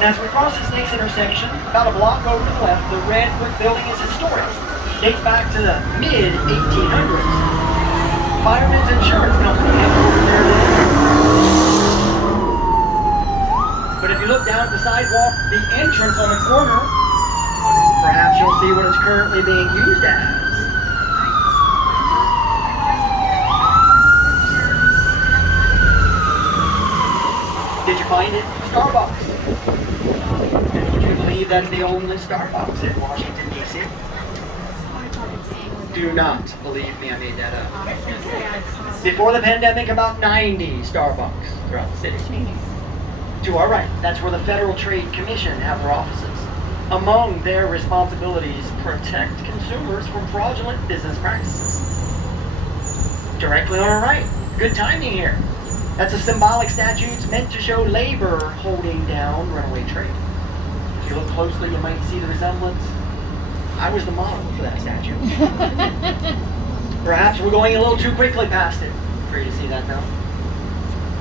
And as we cross this next intersection, about a block over to the left, the red brick building is historic. Dates back to the mid-1800s. Fireman's Insurance Company has over there. But if you look down at the sidewalk, the entrance on the corner, perhaps you'll see what it's currently being used as. Did you find it? Starbucks. And would you believe that's the only Starbucks in Washington, D.C.? Do not believe me, I made that up. Before the pandemic, about 90 Starbucks throughout the city. To our right, that's where the Federal Trade Commission have their offices. Among their responsibilities, protect consumers from fraudulent business practices. Directly on our right, good timing here. That's a symbolic statue. It's meant to show labor holding down runaway trade. If you look closely, you might see the resemblance. I was the model for that statue. Perhaps we're going a little too quickly past it for you to see that now.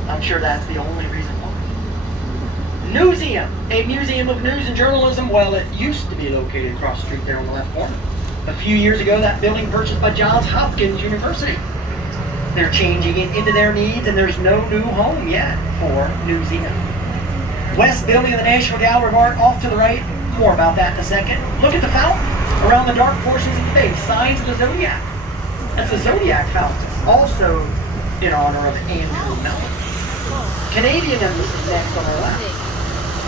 I'm sure that's the only reason why. Newseum, a museum of news and journalism. Well, it used to be located across the street there on the left corner. A few years ago, that building purchased by Johns Hopkins University. They're changing it into their needs, and there's no new home yet for Newseum. West building of the National Gallery of Art, off to the right. More about that in a second. Look at the fountain around the dark portions of the base. Signs of the Zodiac. That's the Zodiac fountain, also in honor of Andrew Mellon. Canadian embassy next on our left.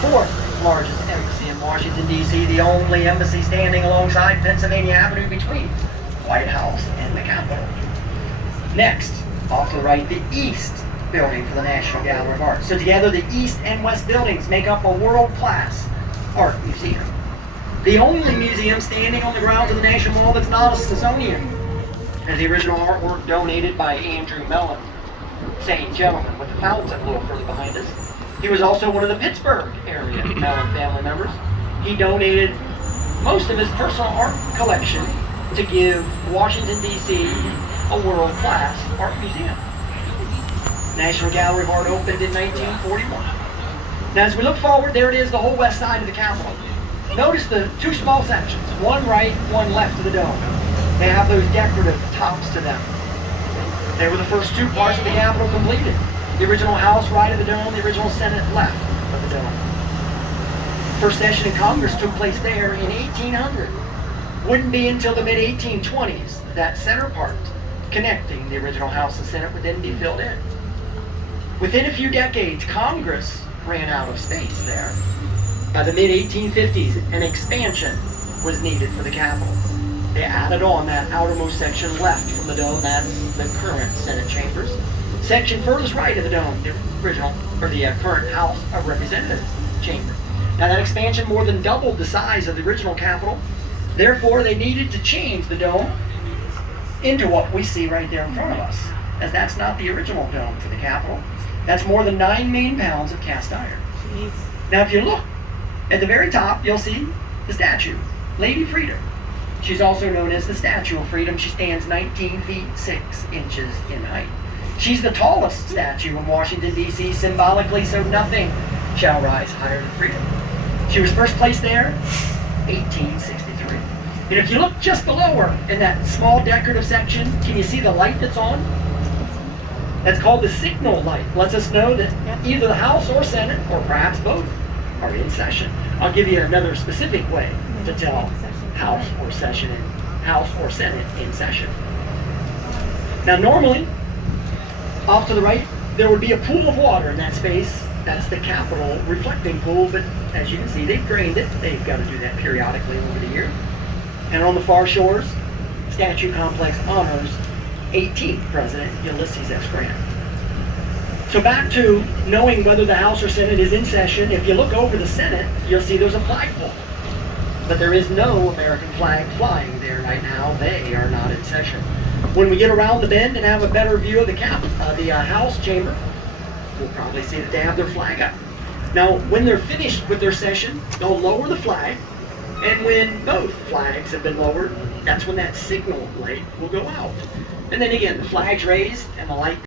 Fourth largest embassy in Washington, D.C., the only embassy standing alongside Pennsylvania Avenue between White House and the Capitol. Next, off to the right, the East building for the National Gallery of Art. So together, the East and West buildings make up a world-class art museum. The only museum standing on the grounds of the National Mall that's not a Smithsonian. And the original artwork donated by Andrew Mellon, same gentleman with the fountain a little further behind us. He was also one of the Pittsburgh area Mellon family members. He donated most of his personal art collection to give Washington, D.C. a world-class art museum. National Gallery of Art opened in 1941. Now as we look forward, there it is, the whole west side of the Capitol. Notice the two small sections, one right, one left of the dome. They have those decorative tops to them. They were the first two parts of the Capitol completed. The original House right of the dome, the original Senate left of the dome. First session in Congress took place there in 1800. Wouldn't be until the mid-1820s that center part connecting the original House and Senate would then be filled in. Within a few decades, Congress ran out of space there. By the mid-1850s, an expansion was needed for the Capitol. They added on that outermost section left from the dome. That's the current Senate chambers. Section furthest right of the dome, the original, or the current House of Representatives chamber. Now that expansion more than doubled the size of the original Capitol. Therefore, they needed to change the dome into what we see right there in front of us, as that's not the original dome for the Capitol. That's more than 9 million pounds of cast iron. Jeez. Now, if you look at the very top, you'll see the statue, Lady Freedom. She's also known as the Statue of Freedom. She stands 19 feet 6 inches in height. She's the tallest statue in Washington, D.C., symbolically, so nothing shall rise higher than freedom. She was first placed there 1863. And if you look just below her in that small decorative section, can you see the light that's on? That's called the signal light. Lets us know that either the House or Senate, or perhaps both, are in session. I'll give you another specific way to tell House or Senate in session. Now normally, off to the right, there would be a pool of water in that space. That's the Capitol reflecting pool, but as you can see, they've drained it. They've got to do that periodically over the year. And on the far shores, statue complex honors 18th President Ulysses S. Grant. So back to knowing whether the House or Senate is in session. If you look over the Senate, you'll see there's a flagpole. But there is no American flag flying there right now. They are not in session. When we get around the bend and have a better view of the House chamber, we'll probably see that they have their flag up. Now, when they're finished with their session, they'll lower the flag, and when both flags have been lowered, that's when that signal light will go out. And then again, the flag's raised and the light